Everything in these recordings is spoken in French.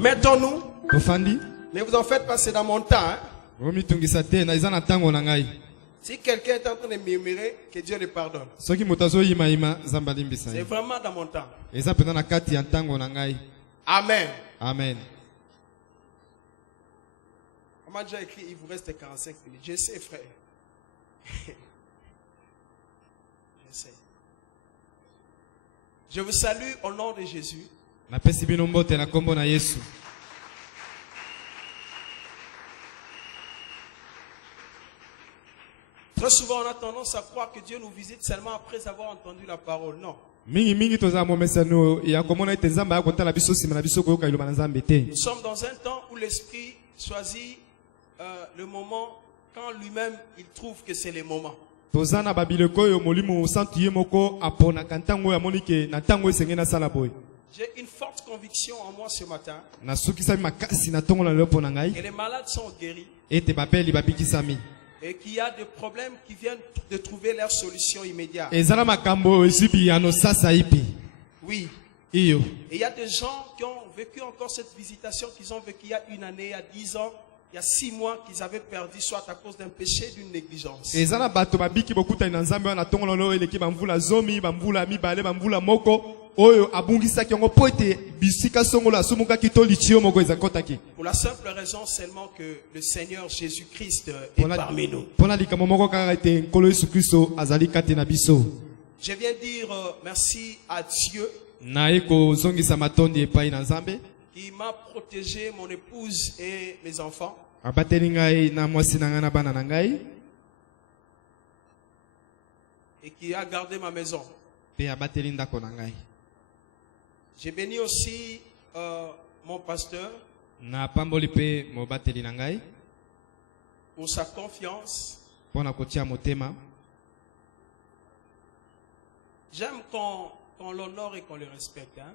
Mettons-nous. Ne vous en faites pas, c'est dans mon temps. Hein? Si quelqu'un est en train de murmurer, que Dieu le pardonne. C'est vraiment dans mon temps. Amen. Amen. On m'a déjà écrit, il vous reste 45 minutes. Je sais, frère. Je sais. Je vous salue au nom de Jésus. Très souvent, on a tendance à croire que Dieu nous visite seulement après avoir entendu la parole. Non. Nous sommes dans un temps où l'Esprit choisit le moment quand lui-même il trouve que c'est le moment. J'ai une forte conviction en moi ce matin. Et les malades sont guéris. Et qu'il y a des problèmes qui viennent de trouver leur solution immédiate. Oui. Et il y a des gens qui ont vécu encore cette visitation qu'ils ont vécu il y a une année, il y a 10 ans, il y a 6 mois qu'ils avaient perdu soit à cause d'un péché, d'une négligence. Pour la simple raison seulement que le Seigneur Jésus-Christ est parmi nous. Je viens dire merci à Dieu qui m'a protégé, mon épouse et mes enfants. Et qui a gardé ma maison. J'ai béni aussi mon pasteur pour sa confiance. J'aime qu'on l'honore et qu'on le respecte. Hein?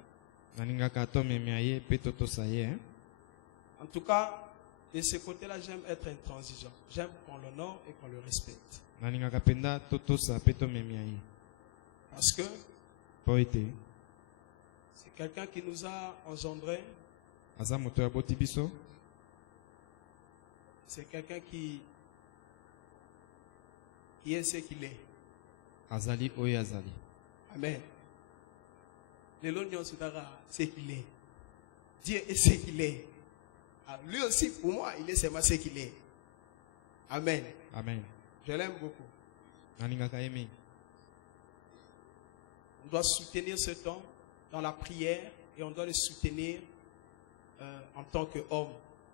En tout cas, de ce côté-là, j'aime être intransigeant. J'aime qu'on l'honore et qu'on le respecte. Parce que c'est quelqu'un qui nous a engendrés. C'est quelqu'un qui est ce qu'il est. Amen. C'est qu'il est. Dieu est ce qu'il est. Lui aussi, pour moi, il est seulement ce qu'il est. Amen. Amen. Je l'aime beaucoup. On doit soutenir ce temps dans la prière et on doit le soutenir en tant qu'homme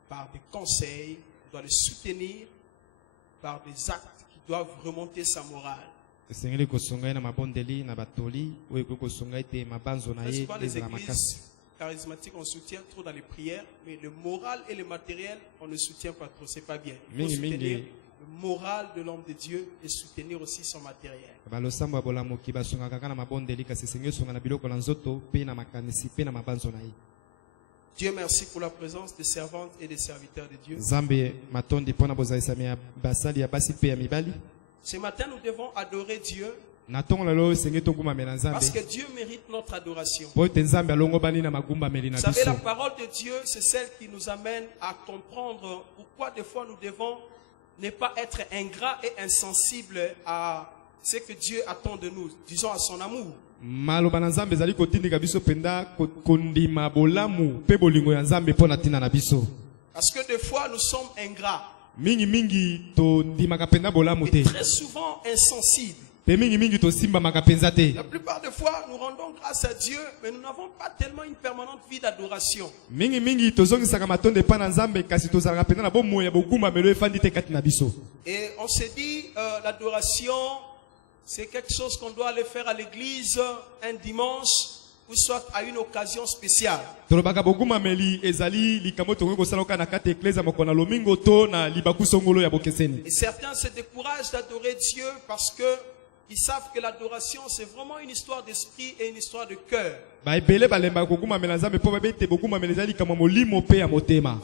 par des conseils. On doit le soutenir par des actes qui doivent remonter sa morale. Souvent, les églises charismatiques, on soutient trop dans les prières, mais le moral et le matériel, on ne soutient pas trop. C'est pas bien. Il faut soutenir le moral de l'homme de Dieu et soutenir aussi son matériel. Dieu merci pour la présence des servantes et des serviteurs de Dieu. Ce matin, nous devons adorer Dieu parce que Dieu mérite notre adoration. Vous savez, la parole de Dieu, c'est celle qui nous amène à comprendre pourquoi des fois nous devons ne pas être ingrats et insensibles à ce que Dieu attend de nous, disons à son amour. Parce que des fois nous sommes ingrats et très souvent insensibles. La plupart des fois nous rendons grâce à Dieu, mais nous n'avons pas tellement une permanente vie d'adoration. Et on s'est dit l'adoration, c'est quelque chose qu'on doit aller faire à l'église un dimanche ou soit à une occasion spéciale. Et certains se découragent d'adorer Dieu parce que ils savent que l'adoration c'est vraiment une histoire d'esprit et une histoire de cœur.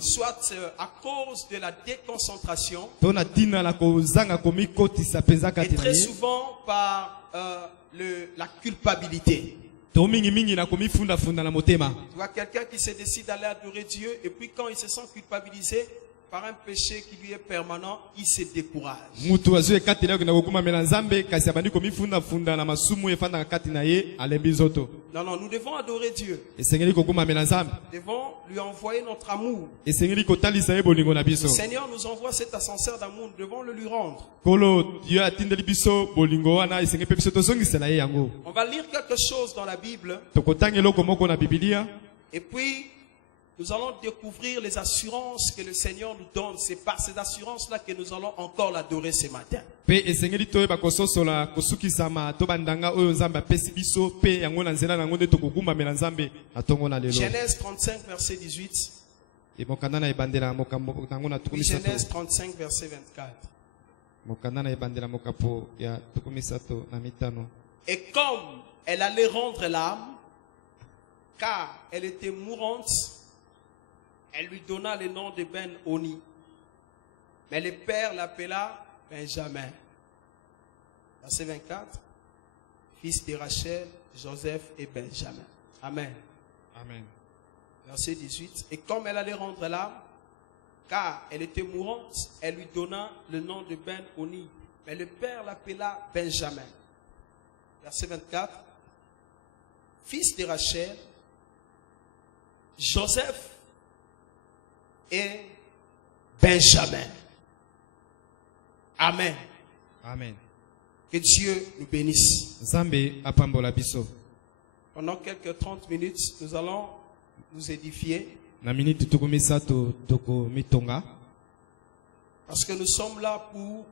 Soit à cause de la déconcentration et très souvent par la culpabilité. Tu vois quelqu'un qui se décide d'aller adorer Dieu et puis quand il se sent culpabilisé par un péché qui lui est permanent, il se décourage. Non, non, nous devons adorer Dieu. Nous devons lui envoyer notre amour. Le Seigneur nous envoie cet ascenseur d'amour, nous devons le lui rendre. On va lire quelque chose dans la Bible. Et puis, nous allons découvrir les assurances que le Seigneur nous donne. C'est par ces assurances-là que nous allons encore l'adorer ce matin. Genèse 35, verset 18. Oui, Genèse 35, verset 24. Et comme elle allait rendre l'âme, car elle était mourante, elle lui donna le nom de Ben-Oni. Mais le père l'appela Benjamin. Verset 24. Fils de Rachel, Joseph et Benjamin. Amen. Amen. Verset 18. Et comme elle allait rendre l'âme, car elle était mourante, elle lui donna le nom de Ben-Oni. Mais le père l'appela Benjamin. Verset 24. Fils de Rachel, Joseph et Benjamin. Amen. Amen. Que Dieu nous bénisse. Pendant quelques 30 minutes, nous allons nous édifier. Parce que nous sommes là pour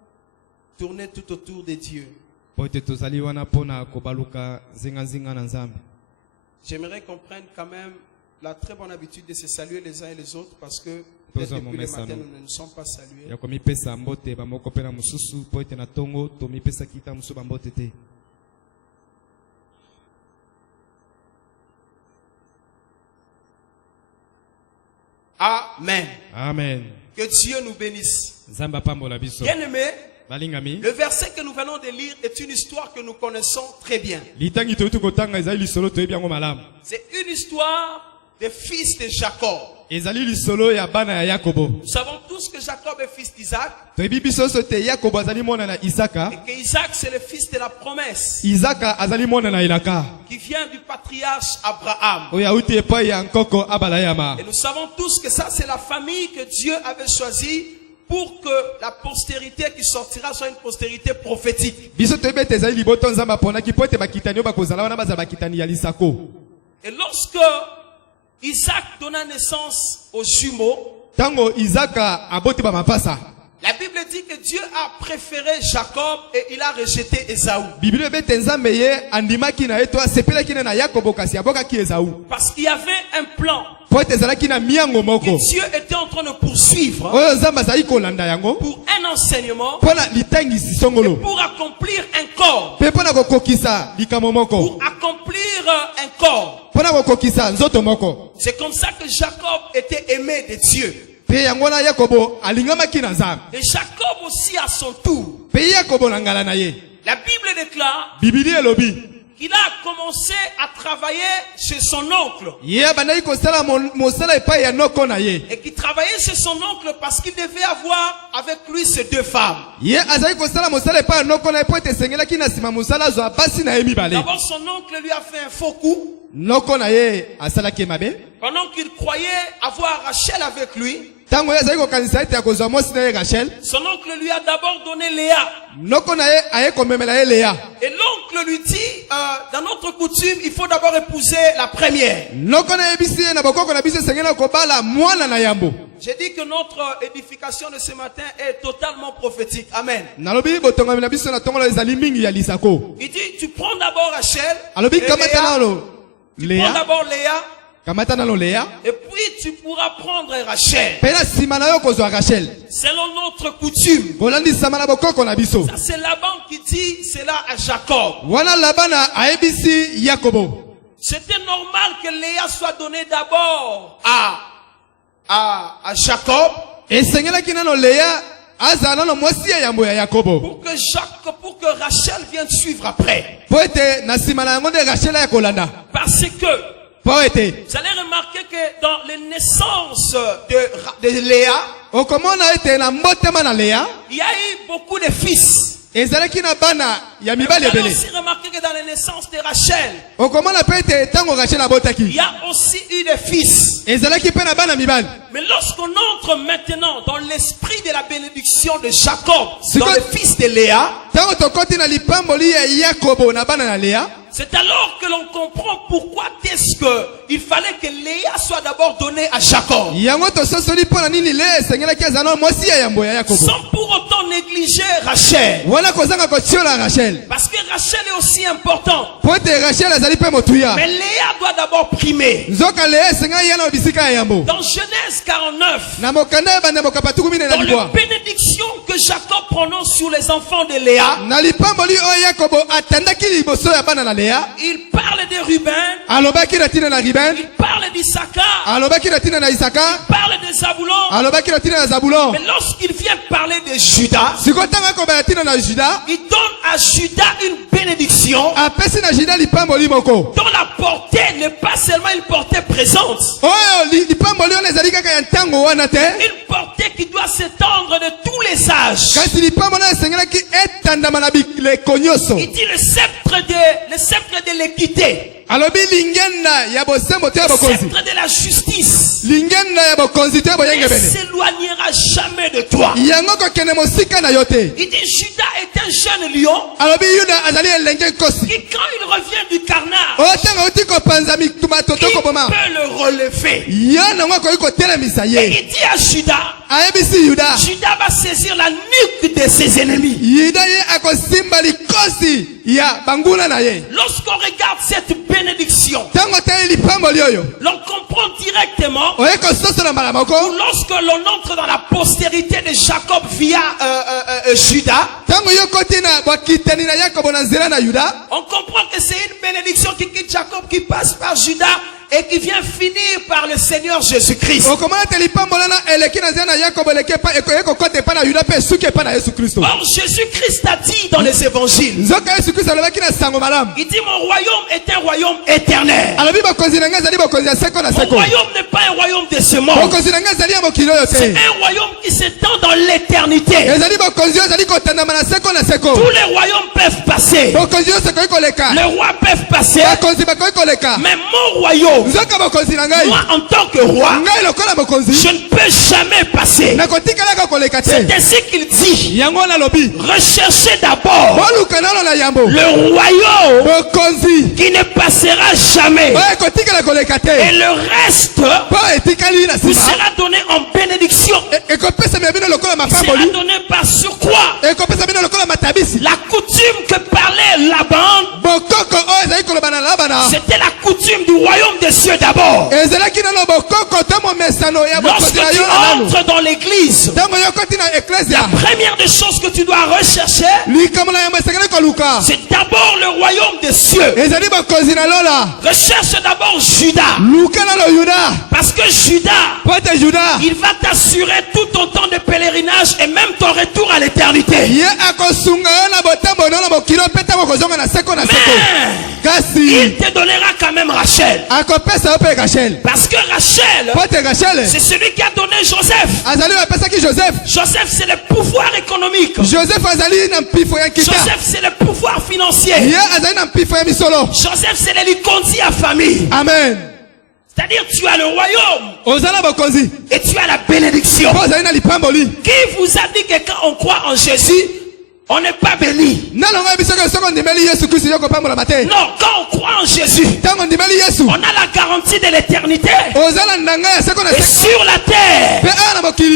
tourner tout autour de Dieu. J'aimerais qu'on prenne quand même la très bonne habitude de se saluer les uns et les autres parce que depuis le matin nous ne nous sommes pas salués. Amen. Amen. Que Dieu nous bénisse. Bien-aimés, le verset que nous venons de lire est une histoire que nous connaissons très bien. C'est une histoire des fils de Jacob. Nous savons tous que Jacob est fils d'Isaac. Et que Isaac c'est le fils de la promesse. Qui vient du patriarche Abraham. Et nous savons tous que ça c'est la famille que Dieu avait choisie pour que la postérité qui sortira soit une postérité prophétique. Et lorsque Isaac donna naissance aux jumeaux, la Bible dit que Dieu a préféré Jacob et il a rejeté Ésaü. Parce qu'il y avait un plan que Dieu était en train de poursuivre pour un enseignement et pour accomplir un corps. Pour accomplir un corps. C'est comme ça que Jacob était aimé de Dieu. Pe yango na Yakobo alingamaki na Nzambe. Et Jacob aussi à son tour. Pe Yakobo na ngala na ye. La Bible déclare Bibili elobi. qu'il a commencé à travailler chez son oncle. Ye bandaki kosala mosala epai ya noko na ye. Et qui travaillait chez son oncle parce qu'il devait avoir avec lui ses 2 femmes. Ye azali kosala mosala epai ya noko na ye po ete esengelaki na nsima mosala azwa basi na ye mibale. D'abord son oncle lui a fait un faux coup. Noko na ye asalaki mabe. Pendant qu'il croyait avoir Rachel avec lui, Tango ye azali kokanisa ete akozwa mwasi na ye Rachel. son oncle lui a d'abord donné Léa. Noko na ye aye komemela ye Léa. Et l'oncle lui dit, dans notre coutume, il faut d'abord épouser la première. Noko na ye bisi ye na bokoko na biso esengeli kobala mwana na yambo. J'ai dit que notre édification de ce matin est totalement prophétique. Amen. Nalobi botonga na biso na tongola ezali mingi ya lisako. Il dit, tu prends d'abord Rachel. Alobi et kamata Léa. nalo Tu prends Léa. d'abord Léa. Kamata nalo Léa. Et puis tu pourras prendre Rachel. Pena sima na yo kozwa Rachel. Selon notre coutume. Kolandi sama na bokoko na biso. Ça c'est Laban qui dit cela à Jacob. Wana Labana aebisi Yakobo. C'était normal que Léa soit donnée d'abord à Jacob. Esengelaki nano Léa azala no mwasi ya yambo ya Yakobo. Pour que Rachel vienne suivre après. Po ete na sima na yango nde Rachel ya kolanda. Parce que Po ete vous allez remarquer que dans les naissances de Léa, okomona ete na mbotema na Léa il y a eu beaucoup de fils. ezalaki na bana ya Vous mibali allez ebele. aussi remarquer que dans les naissances de Rachel, Okomona pe ete tango Rachel il abotaki y a aussi eu des fils. ezalaki pe na bana mibali. Mais lorsqu'on entre maintenant dans l'esprit de la bénédiction de Jacob, C'est dans quoi? le fils de Léa, Tango tokoti na lipamboli ya Yakobo na bana na Léa, c'est alors que l'on comprend pourquoi est-ce que il fallait que Léa soit d'abord donnée à Jacob. yango tososoli mpo na nini Léa esengelaki azala mwasi ya yambo ya Yakobo. Sans pour autant négliger Rachel. Wana kozanga kotiola Rachel. Parce que Rachel est aussi important. Po ete Rachel azali pe motuya. Mais Léa doit d'abord primer. Nzoka Léa esengai ya na bisika ya yambo. Dans Genèse 49, Na mokanda ya banda mokapa tukumi na dans libwa. la bénédiction que Jacob prononce sur les enfants de Léa, Na lipamboli oyo Yakobo atandaki liboso ya bana na Léa, il parle de Ruben, alobaki na tina na Ruben, il parle d'Issachar, alobaki na tina na Isaka, il parle de Zabulon. alobaki na tina na Zabulon. Mais lorsqu'il vient parler de Judas, Sikotanga kobala tina na Juda, il donne à Judas une bénédiction apesi na Juda lipamboli moko. dont la portée n'est pas seulement une portée présente, Oyo lipamboli ono ezali kaka ya ntango wana te. une portée qui doit s'étendre de tous les âges. Kasi lipamboli esengelaki etandama na bileko nyonso. Il dit le sceptre de l'équité, Alobi lingenda ya bosembo te ya le bokonzi. sceptre de la justice Lingenda ya bokonzi te ya ne boyengebene. s'éloignera jamais de toi. Yango kokende mosika na yo te. Il dit Judas est un jeune lion Alobi Yuda azali elenge nkosi. qui quand il revient du carnage, Otanga uti kopanza mituma toto il koboma. peut le relever. Yo nango akoki kotelemisa Et ye. il dit à Judas, Ayebisi Yuda. Judas va saisir la nuque de ses ennemis. Yuda ye akosimba likosi ya banguna na ye. Lorsqu'on regarde cette bénédiction, Tango tali lipamboli oyo. l'on comprend directement, Oye kososola mbala moko. lorsque l'on entre dans la postérité de Jacob via Judas, Tango yo koti na bakitani na Yakobo na nzela na Yuda. on comprend que c'est une bénédiction qui quitte Jacob, qui passe par Judas et qui vient finir par le Seigneur Jésus-Christ. Okomana te lipamboli na eleki na nzela na Yakobo eleki pa eko kote pa na Yuda pe suki pa na Yesu Kristo. Or, Jésus-Christ a dit dans les évangiles, Nzoka Yesu Kristo alobaki na sango malamu. il dit mon royaume est un royaume éternel. Alobi bokonzi na ngai ezali bokonzi ya seko na Mon seko. royaume n'est pas un royaume de ce monde. Bokonzi na ngai ezali ya mokili oyo C'est te. un royaume qui s'étend dans l'éternité. Ezali bokonzi oyo ezali kotandama na seko na seko. Tous les royaumes peuvent passer. Bokonzi oyo sekoki koleka. Les rois peuvent passer. Bakonzi bakoki koleka. Mais mon royaume, Nzoka bokonzi na ngai. moi en tant que roi, Ngai lokola bokonzi. je ne peux jamais passer. Nakotikalaka koleka C'est te. ainsi qu'il dit. Yango nalobi. Recherchez d'abord Boluka nalo na yambo. le royaume Bokonzi. qui ne passera jamais. Oyo ekotikala koleka Et te. le reste Po etikali na vous nsima. sera donné en bénédiction. Ekopesa bino lokola Il sera mapamboli. donné par surcroît. Ekopesa bino lokola matabisi. La coutume que parlait Laban Bokoko oyo ezali C'était la coutume du royaume des cieux d'abord. Lorsque tu entres dans l'église, la première des choses que tu dois rechercher, c'est d'abord le royaume des cieux. Recherche d'abord Judas. Parce que Judas, il va t'assurer tout ton temps de pèlerinage et même ton retour à l'éternité. Mais il te donnera quand même Rachel. Parce que Rachel, c'est celui qui a donné Joseph. Joseph, c'est le pouvoir économique. Joseph, c'est le pouvoir financier. Joseph, c'est le licondi à famille. Amen. C'est-à-dire, tu as le royaume et tu as la bénédiction. Qui vous a dit que quand on croit en Jésus, on n'est pas béni? Non, quand on croit en Jésus, on a la garantie de l'éternité. Et sur la terre,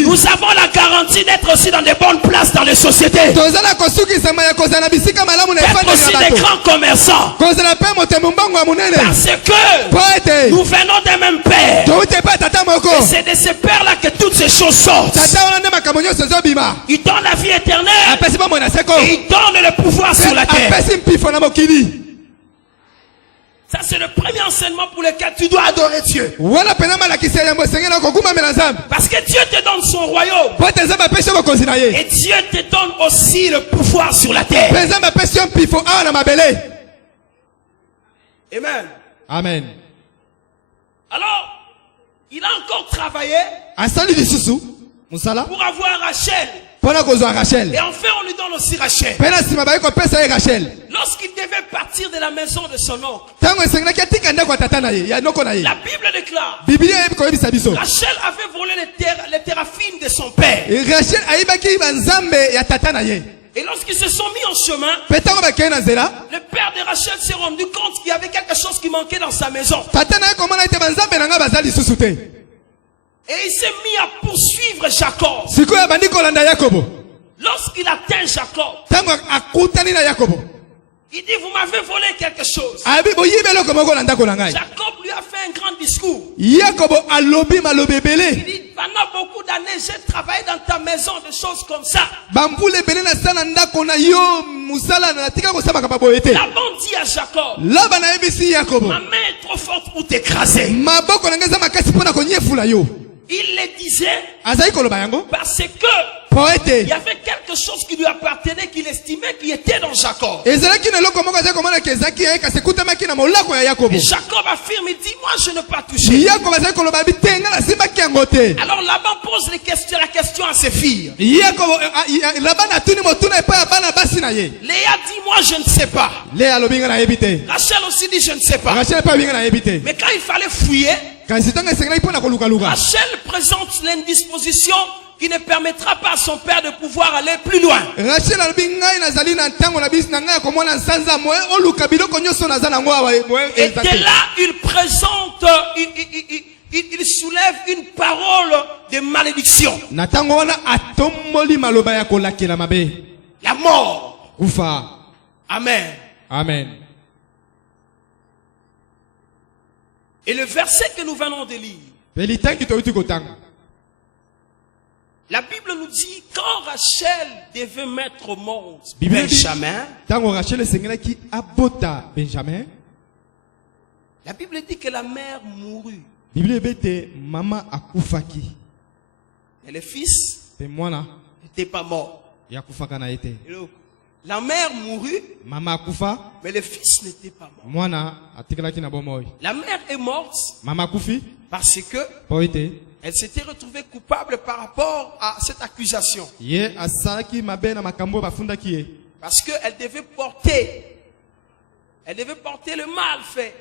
nous avons la garantie d'être aussi dans des bonnes places dans les sociétés. D'être aussi des grands commerçants. Parce que nous venons des mêmes pères. Et c'est de ces pères-là que toutes ces choses sortent. Ils donnent la vie éternelle. Et il donne le pouvoir sur la terre. Ça, c'est le premier enseignement pour lequel tu dois adorer Dieu. Parce que Dieu te donne son royaume. Et Dieu te donne aussi le pouvoir sur la terre. Amen. Amen. Alors, il a encore travaillé pour avoir Rachel. Et enfin, on lui donne aussi Rachel. Lorsqu'il devait partir de la maison de son oncle, la Bible déclare, Rachel avait volé les téraphines de son père. Et lorsqu'ils se sont mis en chemin, le père de Rachel s'est rendu compte qu'il y avait quelque chose qui manquait dans sa maison. Et il s'est mis à poursuivre Jacob. Lorsqu'il atteint Jacob, il dit, vous m'avez volé quelque chose. Jacob lui a fait un grand discours. Il dit, pendant beaucoup d'années, j'ai travaillé dans ta maison, des choses comme ça. Laban dit à Jacob, ma main est trop forte pour t'écraser. Il le disait parce que il y avait quelque chose qui lui appartenait, qu'il estimait qui était dans Jacob. Et Jacob affirme, il dit, moi je ne peux pas toucher. Alors Laban pose la question à ses filles. Léa dit, moi je ne sais pas. Rachel aussi dit, je ne sais pas. Mais quand il fallait fouiller, Rachel présente l'indisposition qui ne permettra pas à son père de pouvoir aller plus loin. Et de là, il présente, il soulève une parole de malédiction. La mort. Amen. Amen. Et le verset que nous venons de lire, la Bible nous dit, quand Rachel devait mettre au monde Benjamin, la Bible dit que la mère mourut. Et le fils n'était pas mort. La mère mourut, mais le fils n'était pas mort. La mère est morte parce que elle s'était retrouvée coupable par rapport à cette accusation. Parce qu'elle devait porter le mal fait.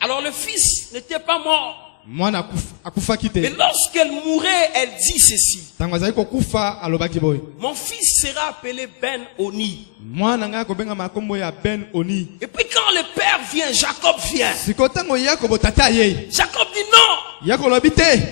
Alors le fils n'était pas mort. Mais lorsqu'elle mourait, elle dit ceci. Mon fils sera appelé Ben-Oni. Et puis quand le père vient, Jacob vient. Jacob dit non.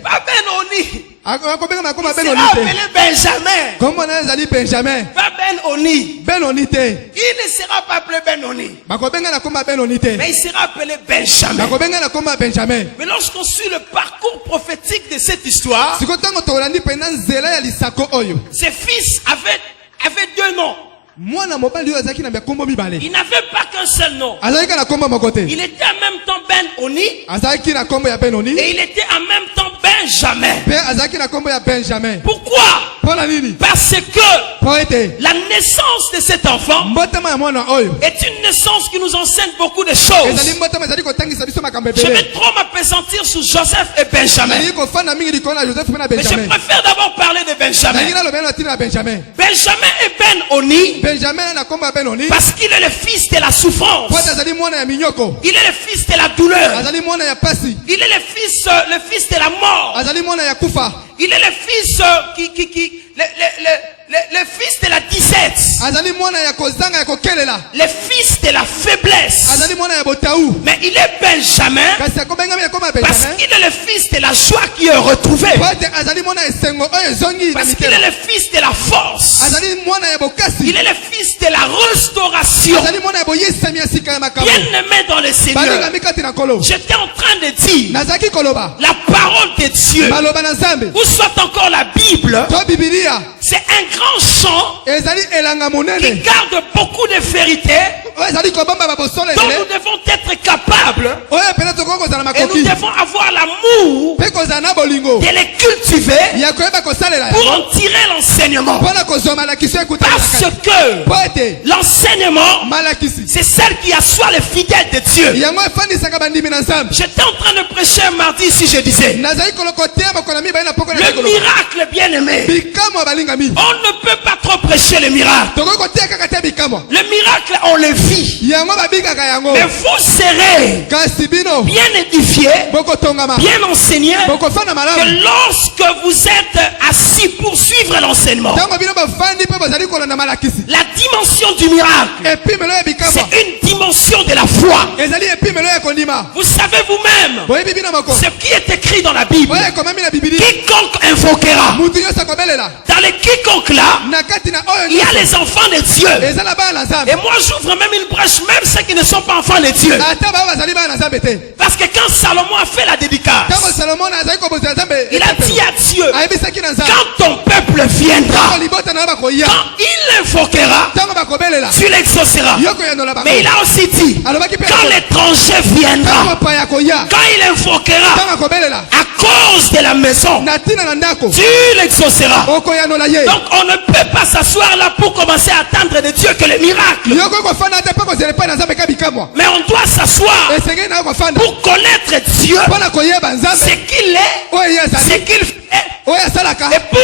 Pas Ben-Oni. akobengana koma Il Ben sera Oni te. appelé Benjamin. Kombo na ezali Benjamin. Pas Ben Oni. Ben Oni te. Il ne sera pas appelé Ben Oni. Bakobengana koma Ben Oni te. Mais il sera appelé Benjamin. Bakobengana koma Benjamin. Mais lorsqu'on suit le parcours prophétique de cette histoire, Siko tango tolandi pena nzela ya lisako oyo. ses fils avaient deux noms. Mwana mobali oyo azaki na kombo mibale. Il n'avait pas qu'un seul nom. Azalaki na kombo moko te. Il était en même temps Ben Oni Azalaki na kombo ya Ben Oni. et il était en même temps Benjamin. Pe azalaki na kombo ya Benjamin. Pourquoi? Pona nini? Parce que Po ete la naissance de cet enfant mbotama ya mwana oyo est une naissance qui nous enseigne beaucoup de choses. ezali mbotama ezali kotangisa biso makambo Je ebele. vais trop m'appesantir sur Joseph et Benjamin. Ezali kofanda mingi likolo na Joseph pe na Mais je Benjamin. préfère d'abord parler de Benjamin. Nangi nalobela na ntina ya Benjamin. Benjamin est Ben Oni Benjamin na kombo ya Ben Oni. parce qu'il est le fils de la souffrance. Po ete azali mwana ya minyoko. Il est le fils de la douleur. Azali mwana ya pasi. Il est le fils de la mort. Azali mwana ya kufa. Il est le fils le fils de la disette. Azali mwana ya kozanga ya kokelela. Le fils de la faiblesse. Azali mwana ya botau. Mais il est Benjamin Kasi akobengami na kombo ya parce Benjamin. qu'il est le fils de la joie qui est retrouvée. Po ete azali mwana ya esengo oyo ezongi na Parce qu'il est mitema. le fils de la force. Azali mwana ya bokasi. Il est le fils de la restauration. Azali mwana ya boyisami ya sika ya makambo. Bien-aimé dans le Seigneur, Balingami kati na kolo. j'étais en train de dire Nazaki koloba. la parole de Dieu, Maloba na Nzambe. ou soit encore la Bible, To Bibilia. c'est un grand champ Ezali elanga qui monene. garde beaucoup de vérités Oyo ezali kobamba babosolo dont ebele. nous devons être capables Oyo pele tokoki kozala et nous makoki. devons avoir l'amour Mpe kozala na bolingo. de les cultiver Ya koyeba kosalela pour yango. en tirer l'enseignement. Mpona kozwa malakisi oyo ekutana na Parce kati. que Po ete l'enseignement, malakisi. c'est celle qui assoit les fidèles de Dieu. Yango efandisaka bandimi na Nzambe. J'étais en train de prêcher un mardi ici, je disais, Nazali kolokotea makolo mibale na poko na le koloba. miracle bien-aimé, Bikamwa balingami. on ne peut pas trop prêcher le miracle. Tokoki kotea kaka te bikamwa. Le miracle, on le vit. Yango babingaka yango. Mais vous serez Kasi bino bien édifiés, bokotongama. bien enseignés, Bokofanda que malamu. lorsque vous êtes assis pour suivre l'enseignement, Tango bino bafandi mpe bazali kolanda malakisi. la dimension du miracle, Epimelo ya bikamwa. c'est une dimension de la foi. Ezali epimelo ya kondima. Vous savez vous-même Boyebi bino moko. ce qui est écrit dans la Bible. Oyo ekomami na Bibili. Quiconque invoquera, Mutu nyonso akobelela. dans les quiconque là, Na kati na oyo il y a nyonso. les enfants de Dieu. Eza na bana na Nzambe. Et moi j'ouvre même une brèche, même ceux qui ne sont pas enfants de Dieu. Ata bao bazali bana na Nzambe te. Parce que quand Salomon a fait la dédicace, Tango Salomon azali kobosela Nzambe. il a dit à Dieu, Ayebisaki na Nzambe. quand ton peuple viendra, Tango libota na yo bakoya. quand il invoquera, Tango bakobelela. tu l'exauceras. Yoko yandola bango. Mais il a aussi dit, Alobaki pe. quand l'étranger viendra, Tango paya koya. quand il invoquera, Tango akobelela. à cause de la maison, Na tina na ndako. tu l'exauceras. Okoyandola ye. Donc on ne peut pas s'asseoir là pour commencer à attendre de Dieu que le miracle. Yoko kofanda te pako zele pa na Nzambe ka bikamwa. Mais on doit s'asseoir Esengeli na yo kofanda. pour connaître Dieu, Mpona koyeba ce Nzambe. qu'il est, Oyo ye ce azali. qu'il fait, Oyo asalaka. et pour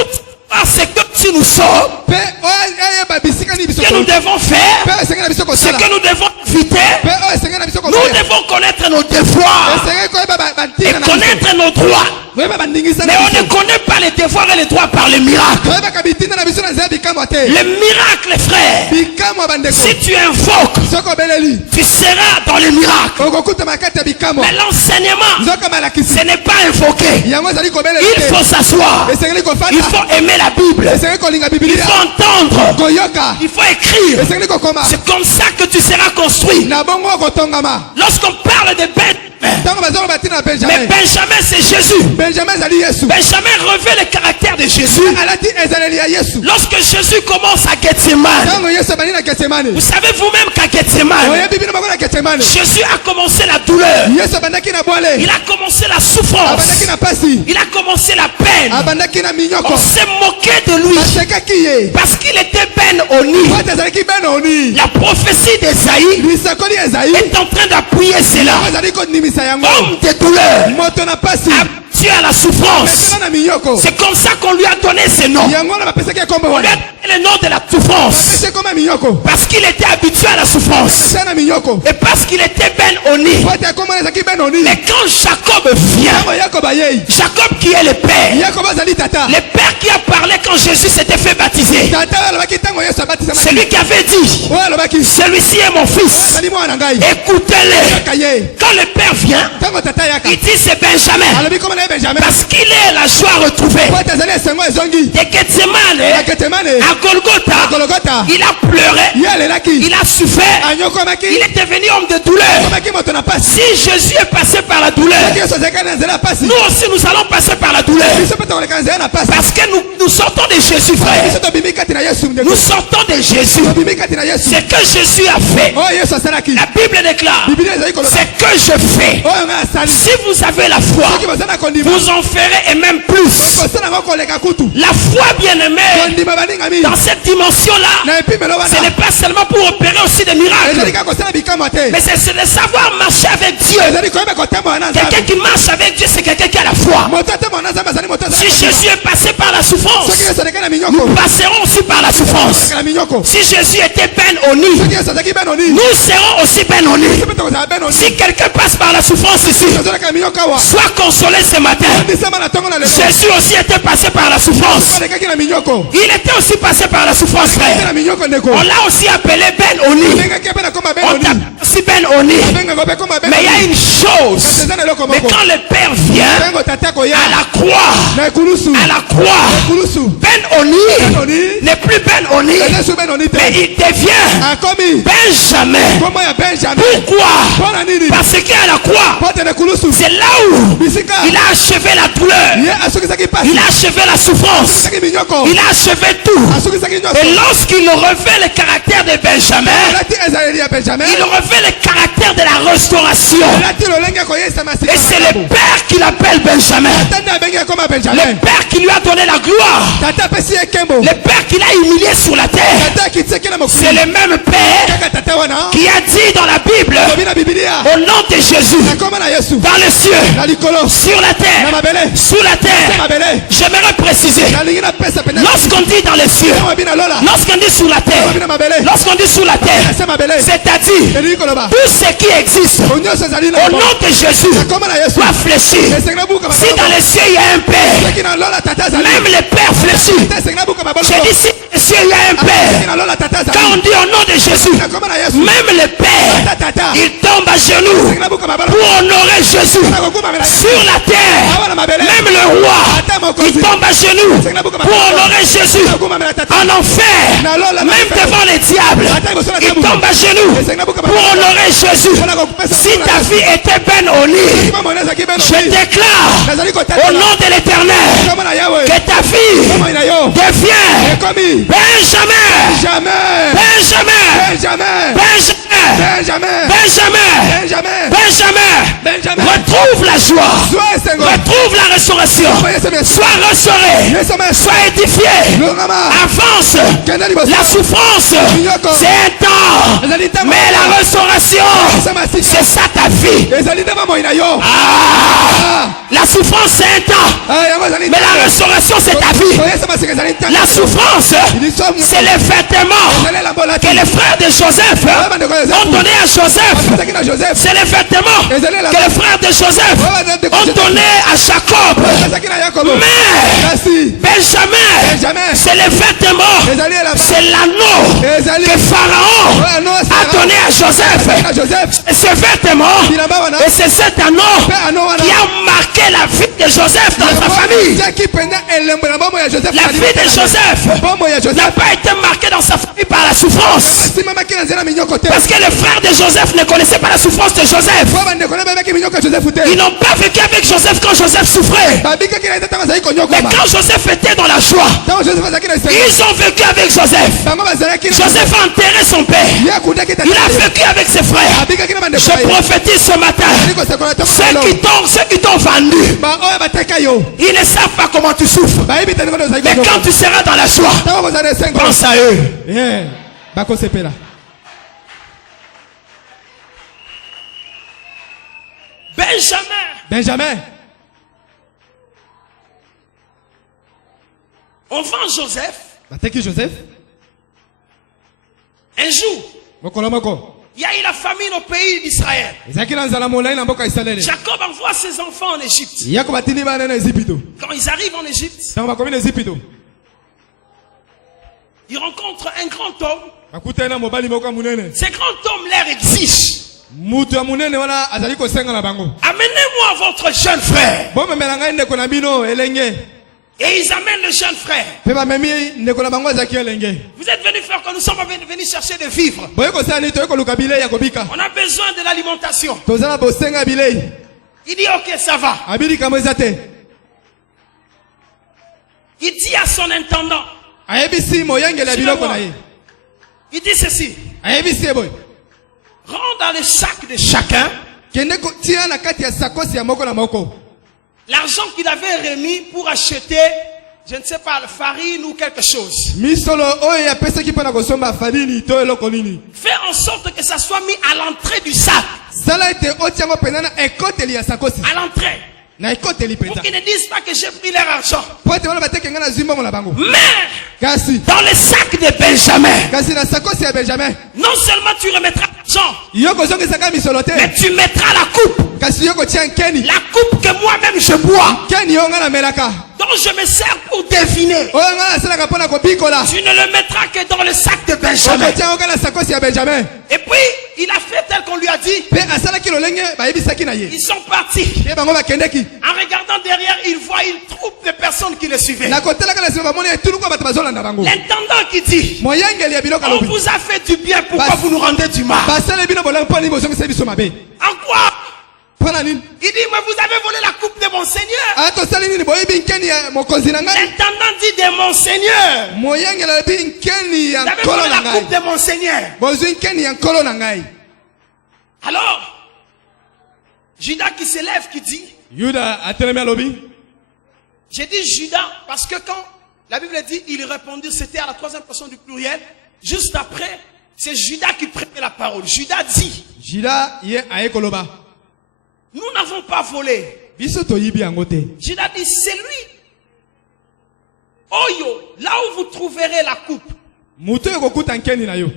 ce que si nous sommes, Pe oyo ayeba bisika ni biso. que nous devons faire, Pe esengeli na biso ce kosala. que nous devons éviter, Pe oyo esengeli na biso nous kokoya. devons connaître nos devoirs Esengeli koyeba et bantina na biso. connaître nos droits. Koyeba bandingisa Mais na on ne biso. connaît pas les devoirs et les droits par le miracle. Koyebaka bitina na biso na nzela bikamwa te. Le miracle, frère, Bikamwa bandeko. si tu invoques, Soko beleli. tu seras dans le miracle. Okokutama kati ya bikamwa. Mais l'enseignement, Nzoka malakisi. ce n'est pas invoqué. Yango ezali kobelela Il te. faut s'asseoir. Esengeli Il kofanda. faut aimer la Bible. Esengeli kolinga Il Biblia. faut entendre. Koyoka. Il faut écrire. Esengeli kokoma. C'est comme ça que tu seras construit. Na bongo okotongama. Lorsqu'on parle de Ben, Tango bazoko batina na mais Benjamin. Benjamin c'est Jésus. Benjamin ezali Yesu. Benjamin revêt le caractère de Jésus. Alati ezaleli ya Yesu. Lorsque Jésus commence à Gethsemane, Tango Yesu abandi na Getsemane. vous savez vous-même qu'à Gethsemane, Oyebi bino bango na Getsemane. Jésus a commencé la douleur. Yesu abandaki na bwale. Il a commencé la souffrance. Abandaki na pasi. Il a commencé la peine. Abandaki na minyoko. On s'est moqué de lui Basekaki ye. parce qu'il était Ben Oni. Pote ezalaki beno oni. La prophétie d'Esaïe Lisakoli Ezaïe. est en train d'appuyer cela. Ezali konimisa yango. Homme de douleur, Moto na pasi. habitué à la souffrance. Maintenant na minyoko. C'est comme ça qu'on lui a donné ce nom. Yango na bapesaki ya kombo On lui a wana. donné le nom de la souffrance Bapesi koma minyoko. parce qu'il était habitué à la souffrance Bapesi na minyoko. et parce qu'il était Ben Oni. Pote kombo ezaki beno oni. Mais quand Jacob vient, Tango Yakoba yei. Jacob qui est le père, Yakoba azali tata. le père qui a parlé quand Jésus s'était fait baptiser, Tata oyo alobaki tango Yesu abatisama. c'est lui qui avait dit, Oyo alobaki. celui-ci est mon fils, Azali mwana ngai. écoutez-le. Kaka ye. Quand le père vient, Tango tata yaka. il dit c'est Benjamin. Alobi koma na ye Benjamin. Parce qu'il est la joie retrouvée. Po tezali esengo ezongi. De Gethsemane Na Gethsemane. à Golgotha, Golgotha. il a pleuré, Ye alelaki. il a souffert, Anyokomaki. il est devenu homme de douleur. Komaki moto na pasi. Si Jésus est passé par la douleur, Soki Yesu azalaki na nzela ya pasi. nous aussi nous allons passer par la douleur. Biso mpe tokoleka na nzela na pasi. Parce que nous sortons de Jésus, frère. Biso tobimi kati na Yesu ndeko. Nous sortons de Jésus. Tobimi kati na Yesu. Ce que Jésus a fait, Oh Yesu asalaki. la Bible déclare, Biblia ezali koloba. c'est que je fais. Oyo nga asali. Si vous avez la foi, Soki boza na kondima. vous en ferez et même plus. Kosala ngo koleka kutu. La foi, bien-aimée, Kondima baningami. dans cette dimension-là, Na epimelo ce wana. n'est pas seulement pour opérer aussi des miracles, Ezali kaka kosala bikamwa te. mais c'est de savoir marcher avec Dieu. Ezali koyeba kotambola na Quelqu'un Nzambe. qui marche avec Dieu, c'est quelqu'un qui a la foi. Moto atambola na Nzambe azali moto Si azali. Jésus est passé par la souffrance, Soki Yesu aleki na nous minyoko. passerons aussi par la souffrance. Na minyoko. Si Jésus était Ben Oni, Soki Yesu azalaki benoni. nous serons aussi Ben Oni. Biso mpe tokozala benoni. Si quelqu'un passe par la souffrance ici, Tozoleka na minyoko awa. sois consolé ce matin. Disama na tongo na lelo. Jésus aussi était passé par la souffrance. Alekaki na minyoko. Il était aussi passé par la souffrance, Alekaki frère. na minyoko ndeko. On l'a aussi appelé Ben Oni. Bengaki ape na koma On benoni. t'appelle aussi Ben Oni. Bengaka mpe koma Mais il y a benoni. une chose. Eza na eloko Mais moko. quand le Père vient Bengo tata koya. à la croix, Na ekulusu. à la croix, Ekulusu. Ben Oni Benoni. n'est plus Ben Oni, Eza su benoni te. mais il devient Akomi. Benjamin. Kombo ya Benjamin. Pourquoi? Mpona nini? Parce qu'à la croix, Pote na ekulusu. c'est là où Bisika. il a achevé la douleur, Ye asukisaki pasi. il a achevé la souffrance, Asukisaki minyoko. il a achevé tout. Asukisaki nyonso. Et lorsqu'il revêt le caractère de Benjamin, Alati ezaleli ya Benjamin. il revêt le caractère de la restauration. Alati lolenge ya koyesa masika. Et c'est le Père qui l'appelle Benjamin. Tata abengi akoma Le Benjamin. Père qui lui a donné la gloire. Tata apesi ye nkembo. Le Père qui l'a humilié sur la terre. Tata akitiaki na C'est mokili. le même Père Kaka tata wana. qui a dit dans la Bible, Lobi na Biblia. au nom de Jésus, Na koma na Yesu. dans les cieux, Na likolo. sur la Na terre, mabele. sous la Na terre. mabele. J'aimerais préciser, Nalingi napesa pena. lorsqu'on dit dans les cieux, Mabi na lola. lorsqu'on dit sous la terre, Mabi na mabele. lorsqu'on dit sous la terre, Asa mabele. c'est-à-dire Elingi koloba. tout ce qui existe Onyonso ezali na au nom de Jésus Na koma na Yesu. doit fléchir. Esengeli na buka Si dans mabele. les cieux il y a un Père, Soki na lola tata azali. même le Père fléchit. Esengeli na buka mabele. J'ai dit si dans les cieux il y a un Soki Père, na lola tata azali. quand on dit au nom de Jésus, Na koma na Yesu. même le Père, Tata. il tombe à genoux Esengeli na buka mabele. pour honorer Jésus. Na kokuma mabele. Sur la terre, Awa na mabele. même le roi, Ata mokonzi. il tombe à genoux pour honorer Jésus. Na kokuma mabele tata. En enfer, Na lola na même mabele. devant les diables, Ata iboso na il tabu. tombe à genoux Esengeli na buka pour mabele. honorer Jésus. Mpona kokupesa Si mabele. ta vie était Ben Oni, Kima mwana ezalaki benoni. je déclare Nazali au kotata. nom de l'Éternel Koma na Yahweh. que ta vie Koma na yo. devient Ekomi. Benjamin, Jamais. Benjamin, Benjamin. Benjamin, Benjamin. Benjamin, Benjamin. Benjamin. Benjamin. Retrouve la joie, Sois esengo. retrouve la restauration, sois restauré, sois édifié, Longama. avance. Kenda liboso. La souffrance, c'est un temps, Ezali ntango. mais la restauration, Sama sika. c'est ça ta vie. Ezali ntango moi na yo. Ah, la souffrance, c'est un temps, Ah, yango ezali mais la restauration, c'est ta vie. Koyesa masika ezali ntango. La souffrance, c'est les vêtements Ezali la bola que les frères de Joseph ont donné à Joseph. Ezali na Joseph. C'est les vêtements que les frères de Joseph ont donné à Jacob. Ezaki na Yakobo. Mais Kasi. Benjamin, Benjamin. c'est les vêtements, Ezali la c'est l'anneau Ezali. que Pharaon Ouais, non, c'est a donné à Joseph. na Joseph. Et ce vêtement, Bilamba wana. et c'est cet anneau Pe ano wana. qui a marqué la vie de Joseph dans sa famille. Ezaki penda elembo na bomo ya Joseph. La vie de Joseph Bomo ya n'a Joseph. pas été marquée dans sa famille par la souffrance. Simamaki na nzela minyoko te. Parce que les frères de Joseph ne connaissaient pas la souffrance de Joseph. Po bandeko na bebaki minyoko ya Joseph te. Ils n'ont pas vécu avec Joseph quand Joseph souffrait. Babikaki na ntango azali Mais konyokoma. quand Joseph était dans la joie, Ntango Joseph azalaki na esengo. ils ont vécu avec Joseph. Bango bazalaki na. Joseph a enterré son père. Ye akundaki tata. Il a vécu avec ses frères. Abikaki na bandeko Je na ye. prophétise ce matin. Azali kosekola ntango na lo. Ceux qui t'ont vendu, Ba oyo bateka yo. ils ne savent pas comment tu souffres. Bayebi te ndenge ozali Mais konyokoma. quand tu seras dans la joie, Ntango kozala na esengo. pense à eux. Yeah. Bakosepela. Benjamin, Benjamin. on vend Joseph. Bateki Joseph. Un jour, Mokolo moko. il y a eu la famine au pays d'Israël. Ezalaki na nzala molai na mboka Israele. Jacob envoie ses enfants en Égypte. Yako batindi bana na Ezipito. Quand ils arrivent en Égypte, Ntango bakomi na Ezipito. ils rencontrent un grand homme. Bakutana mobali moko ya munene. Ce grand homme leur exige. Mutu ya munene wana azali kosenga na bango. Amenez-moi votre jeune frère. Bo memela ngai ndeko na bino elenge. Et ils amènent le jeune frère. Pe ba memi ndeko na bango azaki elenge. Vous êtes venus faire que nous sommes venus chercher de vivre. Boye ko sani to ko luka bilei ya kobika. On a besoin de l'alimentation. Tozana bosenga bilei. Il dit ok, ça va. Abili kamo ezate. Il dit à son intendant. Ayebisi moyangela ya biloko na ye. Il dit ceci. Ayebisi boy. Rends dans le sac de chacun Kende ko tia na kati ya sakosi ya moko na moko. l'argent qu'il avait remis pour acheter, je ne sais pas, la farine ou quelque chose. Misolo oyo ya pesa ki pona kosomba farine to eloko nini. Fais en sorte que ça soit mis à l'entrée du sac. Sala ete otiango penana ekoteli ya sakosi. À l'entrée. Na ekoteli Pour penza. qu'ils ne disent pas que j'ai pris leur argent. Pote wana bateke ngana zimba mona bango. Mais Kasi dans le sac de Benjamin, kasi na sakosi ya Benjamin. non seulement tu remettras l'argent, Yoko zongi saka misolo te. mais tu mettras la coupe. Kasi yoko tia nkeni. La coupe que moi-même je bois, Keni yo ngana melaka. dont je me sers pour deviner. Oyo ngana salaka pona kobikola. Tu ne le mettras que dans le sac de Benjamin. Oko tia ngana sakosi ya Benjamin. Et puis, il a fait tel qu'on lui a dit. Pe asalaki lolenge bayebisaki na ye. Ils sont partis. Pe bango bakendeki. En regardant derrière, il voit une troupe de personnes qui le suivaient. Na kotelaka na sima bamoni etulu ko bato bazolanda bango. L'intendant qui dit, Moyangeli ya biloko on lobi. vous a fait du bien, pourquoi Bas- vous nous rendez du mal? Basale bino bolang poni bozongisa biso mabe. En quoi? Pona nini? Il dit, mais vous avez volé la coupe de mon Seigneur. Ato sali nini boyebi nkeni ya mokonzi na ngai. L'intendant dit de mon Seigneur. Moyangela bi nkeni ya Vous avez nkolo volé na la coupe ngai. de mon Seigneur. Bozwi nkeni ya nkolo na ngai. Alors, Judas qui se lève, qui dit, Yuda atelemi alobi. j'ai dit Judas parce que quand la Bible dit, il répondit, c'était à la troisième personne du pluriel. Juste après, c'est Judas qui prenait la parole. Judas dit, Juda ye aye koloba. nous n'avons pas volé. Biso toyibi yango te. Judas dit, c'est lui. Oyo, là où vous trouverez la coupe, Muto ekokuta nkeni na yo.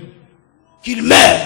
qu'il meurt.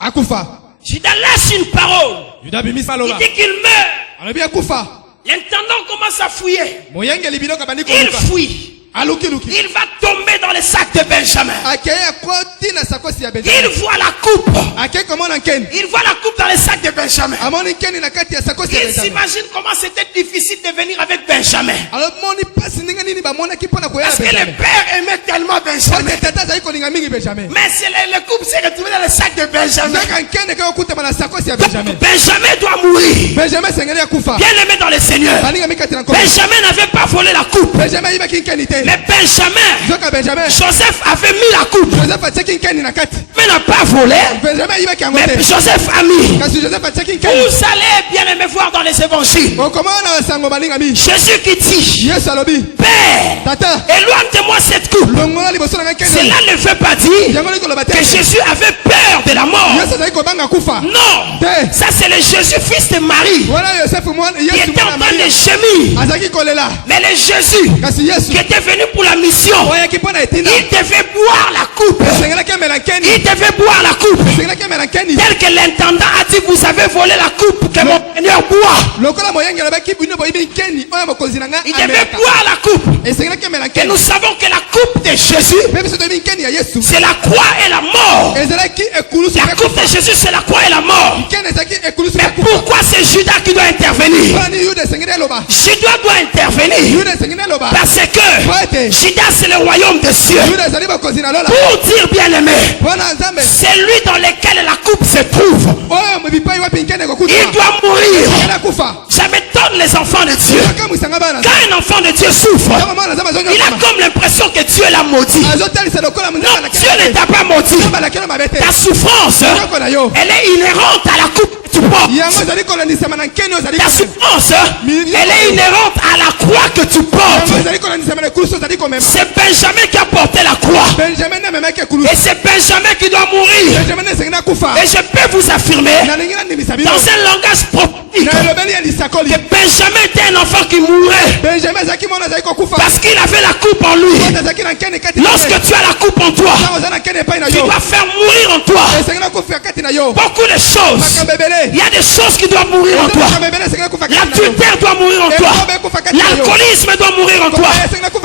Akufa. Judas lâche une parole. Yuda bimisa Il loba. dit qu'il meurt. Alobi akufa. L'intendant commence à fouiller. Moyangeli biloko bandi Il koluka. fouille. Aluki luki. Il va tomber dans le sac de Benjamin. Akeye koti na sakosi ya Il Benjamin. voit la coupe. Akeye komona nkeni. Il voit la coupe dans le sac de Benjamin. Amoni nkeni na kati ya sakosi ya Il Benjamin. s'imagine comment c'était difficile de venir avec Benjamin. Alors moni pasi ndenge nini bamonaki mpona koya Parce que le Benjamin. père aimait tellement Benjamin. Ote tata azali kolinga mingi Benjamin. Mais c'est le couple s'est retrouvé dans le sac de Benjamin. Naka nkeni kaka okutama na sakosi ya Benjamin. Benjamin doit mourir. Benjamin sengeli akufa. Bien aimé dans le Seigneur. Baninga mikati na nkolo. Benjamin n'avait pas volé la coupe. Benjamin yibaki nkeni te. Mais Benjamin, Zoka Benjamin. Joseph avait mis la coupe. Joseph atiaki nkeni na kati. Mais n'a pas volé. Benjamin yibaki yango Mais te. Joseph a mis. Kasi Joseph atiaki nkeni. Vous allez bien aimer voir dans les évangiles. Okomona na sango baninga mi. Jésus qui dit, Yesu alobi. Père, Tata. éloigne de moi cette coupe. Longola liboso na nkeni. Cela ne veut pas dire Yango ni koloba te. que Jésus avait peur de la mort. Yesu azali kobanga kufa. Non. Te. Ça c'est le Jésus fils de Marie Voilà Yosef mwana qui Yesu était en mwana train de Maria. gémir. Azaki kolela. Mais le Jésus Kasi Yesu. qui était venu pour la mission, Oyaki mpona etinda. il devait boire la coupe. Sengelaki amela nkeni. Il devait boire la coupe. Sengelaki amela nkeni. Tel que l'intendant a dit, vous avez volé la coupe que mon Seigneur boit. Lokola moyangi alobaki bino boyibi nkeni oyo mokonzi na nga Il devait amelaka. boire la coupe. Esengelaki amela Et nkeni. nous savons que la coupe de Jésus, Mpe biso toyebi nkeni ya Yesu. c'est la croix et la mort. Ezalaki ekulusu La coupe de Jésus, c'est la croix et la mort. nkeni ezalaki ekulusu Mais pourquoi c'est Judas qui doit intervenir? Mpona nini Yuda esengeli eloba. Judas doit intervenir. Yuda esengeli eloba. Parce que Po ete Judas, c'est le royaume des cieux. Yuda ezali bokonzi na lola. Pour dire bien aimé, Mpona Nzambe c'est lui dans lequel la coupe se trouve. oyo bipai wapi nkeni Il ekokutama. doit mourir. Nkeni akufa. Ça m'étonne les enfants de Dieu. Akamwisanga bana. Quand un enfant de Dieu souffre, Ntango mwana Nzambe il a azonyokama. comme l'impression que Dieu l'a maudit. Azotalisa lokola Non, Nzambe Dieu ne t'a pas maudit. Nzambe alakela mabe te. Ta souffrance, Nyoko na yo. elle est inhérente à la coupe que tu portes. Yango ezali kolandisama na nkeni oyo ezali Ta komema. souffrance, elle est inhérente à la croix que tu portes. Yango ezali kolandisama na ekulusu ezali komema. C'est Benjamin qui a porté la croix. Benjamin nde amemaki ekulusu. Et c'est Benjamin qui doit mourir. Benjamin nde esengeli akufa. Et je peux vous affirmer, nalingi nandimisa bino. dans un langage prophétique, Na elobeli ya lisakoli. que Benjamin était un enfant qui mourait Benjamin azalaki mwana azali kokufa. parce qu'il avait la coupe en lui. Mwana azalaki na nkeni kati na Lorsque ye. tu as la coupe en toi, Ntango oza na nkeni epai na tu yo. dois faire mourir en toi Esengeli akufa kati na yo. beaucoup de choses. Makambo ebele. Il y a des choses qui doivent mourir en toi. Makambo ebele esengeli akufa La kati na yo. tuteur doit mourir en toi. Ekobe ekufa kati L'alcoolisme doit mourir en toi.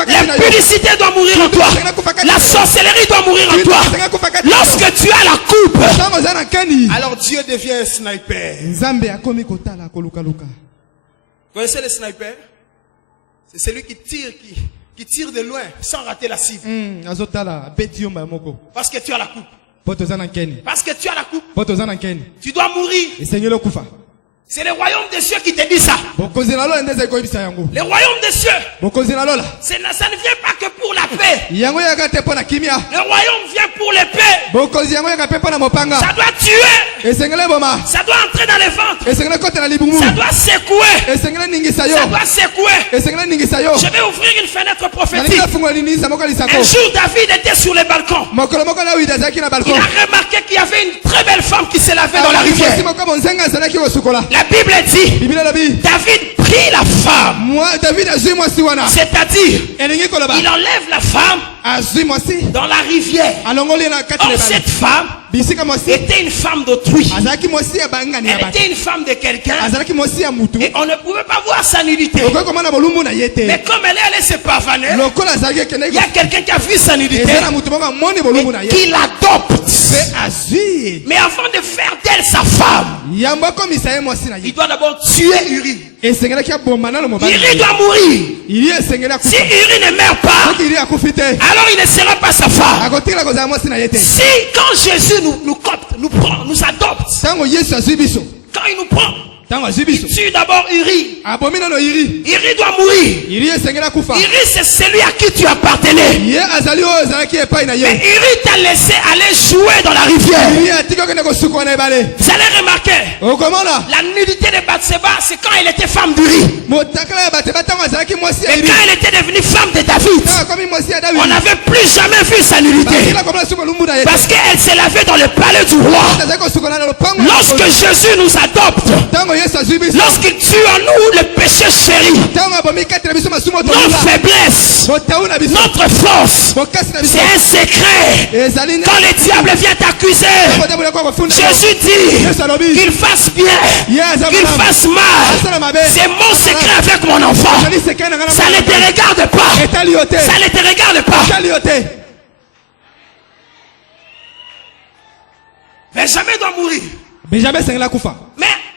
L'impudicité doit mourir en toi. La sorcellerie doit mourir en toi. Lorsque tu as la coupe, alors Dieu devient un sniper. Vous connaissez le sniper? C'est celui qui tire de loin sans rater la cible. Parce que tu as la coupe. Parce que tu as la coupe. Tu dois mourir. C'est le royaume des cieux qui te dit ça. Le royaume des cieux. Ça ne vient pas que pour la paix. Le royaume vient pour l'épée. Ça doit tuer. Ça doit entrer dans les ventres. Ça doit secouer. Ça doit secouer. Je vais ouvrir une fenêtre prophétique. Un jour, David était sur le balcon. Il a remarqué qu'il y avait une très belle femme qui s'est lavée dans la rivière. La Bible dit, David prit la femme. C'est-à-dire, il enlève la femme dans la rivière. Or, cette femme était une femme d'autrui. Elle était une femme de quelqu'un. Et on ne pouvait pas voir sa nudité. Mais comme elle est allée se pavaner, il y a quelqu'un qui a vu sa nudité et qui l'adopte. Mais avant de faire d'elle sa femme, il doit d'abord tuer Uri. Uri doit mourir. Si Uri ne meurt pas, alors il ne sera pas sa femme. Si quand Jésus nous copte, nous prend, nous adopte, quand il nous prend, il tue d'abord Uri. Uri doit mourir. Uri, c'est celui à qui tu appartenais. Mais Uri t'a laissé aller jouer dans la rivière. Vous allez remarquer, la nudité de Bathsheba, c'est quand elle était femme d'Uri. Mais quand elle était devenue femme de David, on n'avait plus jamais vu sa nudité. Parce qu'elle s'est lavée dans le palais du roi. Lorsque Jésus nous adopte, lorsqu'il tue en nous le péché chéri, notre faiblesse, notre force, c'est un secret. Quand le diable vient t'accuser, Jésus dit qu'il fasse bien, qu'il fasse mal. C'est mon secret avec mon enfant. Ça ne te regarde pas. Ça ne te regarde pas. Benjamin doit mourir. Mais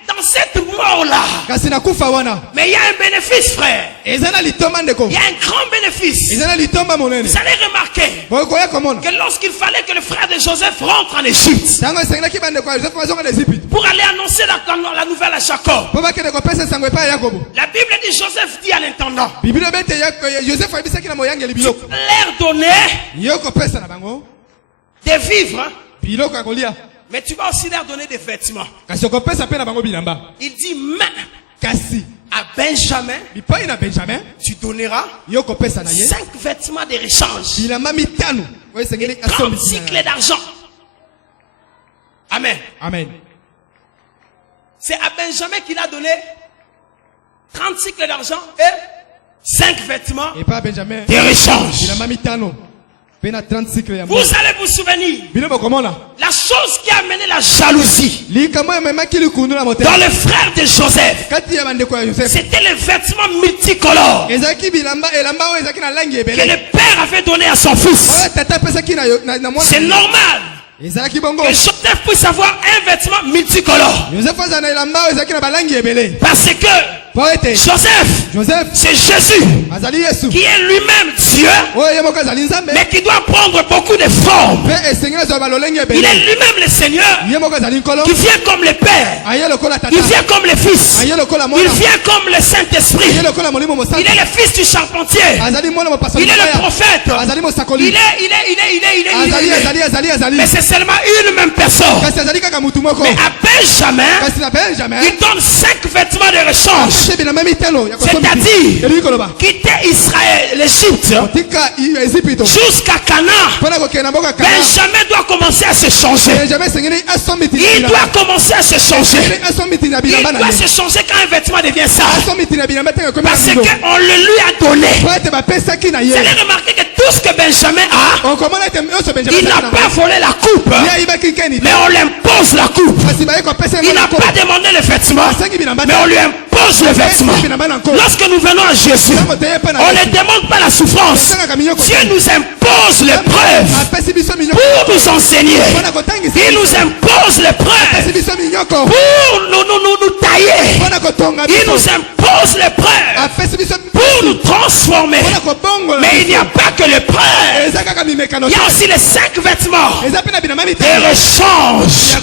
dans cette mort-là, mais il y a un bénéfice, frère. Il y a un grand bénéfice. Vous allez remarquer que lorsqu'il fallait que le frère de Joseph rentre en Égypte pour aller annoncer la nouvelle à Jacob, la Bible dit, Joseph dit à l'intendant, leur donner de vivre, mais tu vas aussi leur donner des vêtements. Il dit, mais à Benjamin, tu donneras 5 vêtements de rechange et 30 cycles d'argent. Amen. C'est à Benjamin qu'il a donné 30 cycles d'argent et 5 vêtements de rechange. Vous allez vous souvenir, la chose qui a amené la jalousie dans le frère de Joseph, c'était les vêtements multicolores que le père avait donné à son fils. C'est normal que Joseph puisse avoir un vêtement multicolore, parce que Joseph, c'est Jésus qui est lui-même Dieu, mais qui doit prendre beaucoup de formes. Il est lui-même le Seigneur, qui vient comme le Père, il vient comme le Fils, il vient comme le Saint-Esprit. Il est le fils du charpentier, il est le prophète, il est. Mais c'est seulement une même personne. Mais à Benjamin, il donne 5 vêtements de rechange. C'est-à-dire quitter Israël, l'Égypte, jusqu'à Canaan. Benjamin doit commencer à se changer. Il doit commencer à se changer. Il doit se changer quand un vêtement devient sale, parce qu'on le lui a donné. Vous allez remarquer que tout ce que Benjamin a, il n'a pas volé la coupe, mais on lui impose la coupe. Il n'a pas demandé le vêtement, mais on lui impose le vêtement. Lorsque nous venons à Jésus, on ne demande pas la souffrance. Dieu nous impose l'épreuve pour nous enseigner. Il nous impose l'épreuve pour nous tailler. Il nous impose l'épreuve pour nous transformer. Mais il n'y a pas que l'épreuve. Il y a aussi les 5 vêtements de rechange.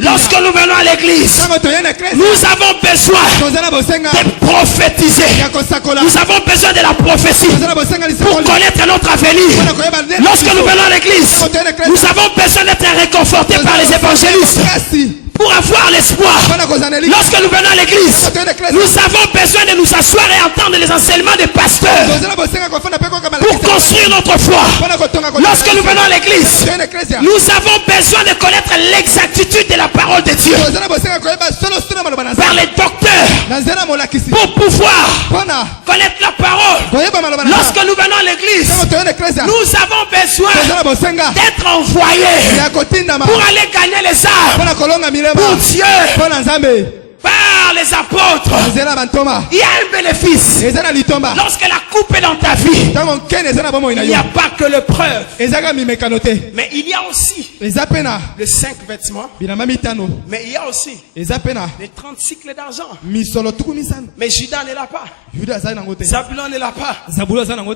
Lorsque nous venons à l'église, nous avons besoin de prophétiser. Nous avons besoin de la prophétie pour connaître notre avenir. Lorsque nous venons à l'église, nous avons besoin d'être réconfortés par les évangélistes pour avoir l'espoir. Lorsque nous venons à l'église, nous avons besoin de nous asseoir et entendre les enseignements des pasteurs pour construire notre foi. Lorsque nous venons à l'église, nous avons besoin de connaître l'exactitude de la parole de Dieu par les docteurs pour pouvoir connaître la parole. Lorsque nous venons à l'église, nous avons besoin d'être envoyés pour aller gagner les âmes pour Dieu par les apôtres. Il y a un bénéfice. Lorsque la coupe est dans ta vie, il n'y a pas que l'épreuve, mais il y a aussi les 5 vêtements, mais il y a aussi les 30 cycles d'argent. Mais Judas n'est là pas, Zabulon n'est là pas,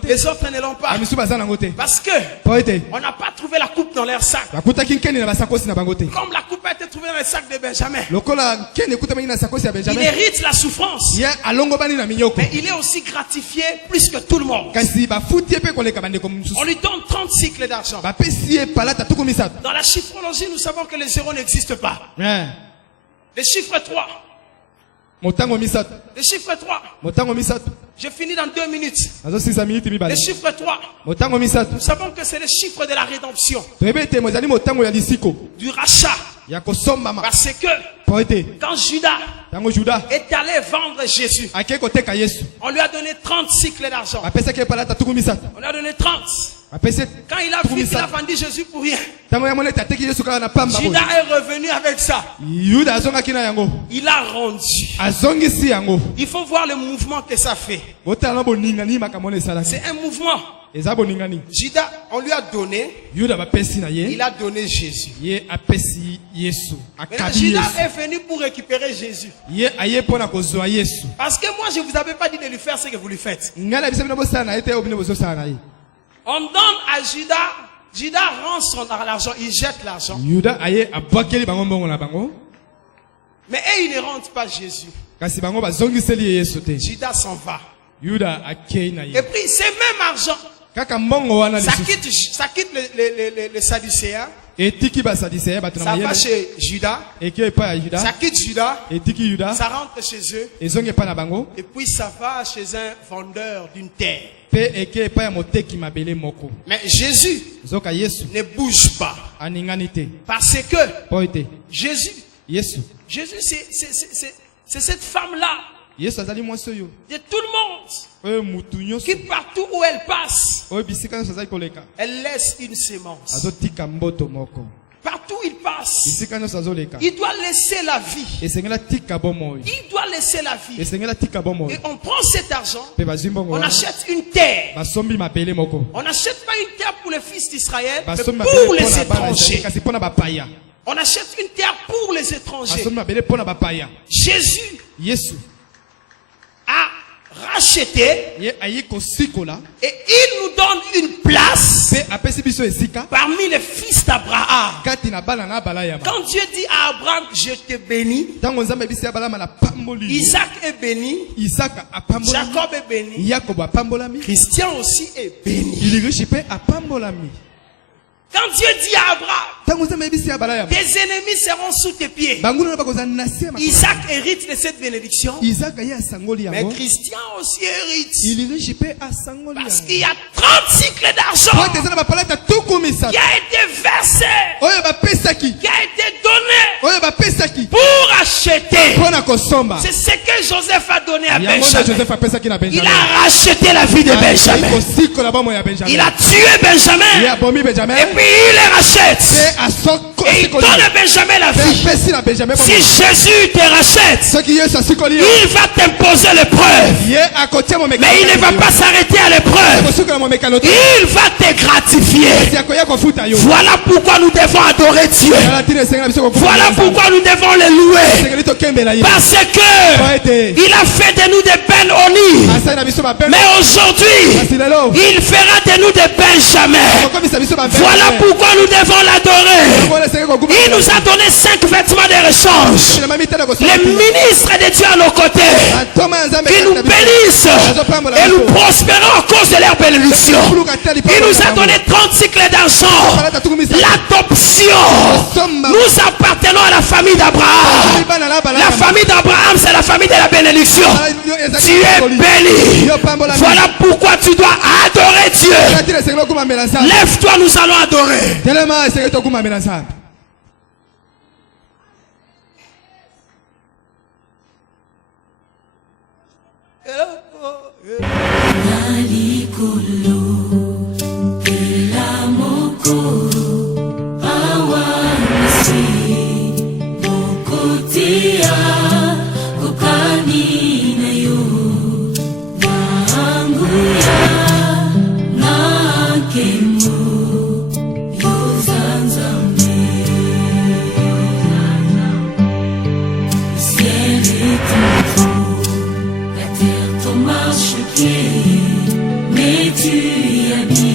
les autres ne l'ont pas, parce que on n'a pas trouvé la coupe dans leur sac, comme la coupe a été trouvée dans le sac de Benjamin. Il hérite la souffrance, mais il est aussi gratifié plus que tout le monde. On lui donne 30 cycles d'argent. Dans la chiffrologie, nous savons que les zéros n'existent pas. Le chiffre 3. Le chiffre 3. Je finis dans 2 minutes. Le chiffre 3. Nous savons que c'est le chiffre de la rédemption, du rachat. Parce que quand Judas est allé vendre Jésus, on lui a donné 30 cycles d'argent. On lui a donné 30. Quand il a vu qu'il a vendu Jésus pour rien, Judas est revenu avec ça. Il a rendu. Il faut voir le mouvement que ça fait. C'est un mouvement. Judas, on lui a donné. Il a donné Jésus. Maintenant, Judas est venu pour récupérer Jésus. Parce que moi, je ne vous avais pas dit de lui faire ce que vous lui faites. On donne à Judas. Judas rend l'argent. Il jette l'argent. Mais ils ne rendent pas Jésus. Judas s'en va. Et puis, ce même argent, ça quitte les Sadducéens. Ça va chez Judas. Ça quitte Judas. Ça rentre chez eux. Et puis ça va chez un vendeur d'une terre. Mais Jésus ne bouge pas. Parce que Jésus, c'est cette femme-là de tout le monde qui partout où elle passe, elle laisse une sémence. Partout où il passe, il doit laisser la vie. Il doit laisser la vie. Et on prend cet argent, on achète une terre. On n'achète pas une terre pour les fils d'Israël, mais pour les étrangers. On achète une terre pour les étrangers. Jésus a racheté et il nous donne une place parmi les fils d'Abraham. Quand Dieu dit à Abraham, je te bénis, Isaac est béni, Jacob est béni, Christian aussi est béni. Quand Dieu dit à Abraham, tes ennemis seront sous tes pieds, Isaac hérite de cette bénédiction. Mais Christian aussi hérite. Parce qu'il y a 30 cycles d'argent qui a été versé, qui a été donné pour acheter. C'est ce que Joseph a donné à Benjamin. Il a racheté la vie de Benjamin. Il a tué Benjamin. Et puis il les rachète. Et il donne à Benjamin la vie. Si Jésus te rachète, il va t'imposer l'épreuve. Mais il ne va pas s'arrêter à l'épreuve. Il va te gratifier. Voilà pourquoi nous devons adorer Dieu. Voilà pourquoi nous devons le louer. Parce que il a fait de nous des Ben-Oni. Mais aujourd'hui, il fera de nous des Benjamin. Voilà pourquoi nous devons l'adorer. Il nous a donné 5 vêtements de rechange. Les ministres de Dieu à nos côtés, qui nous bénissent et nous prospérons à cause de leur bénédiction. Il nous a donné 30 cycles d'argent. L'adoption. Nous appartenons à la famille d'Abraham. La famille d'Abraham, c'est la famille de la bénédiction. Tu es béni. Voilà pourquoi tu dois adorer Dieu. Lève-toi, nous allons adorer. Mais tu y habites.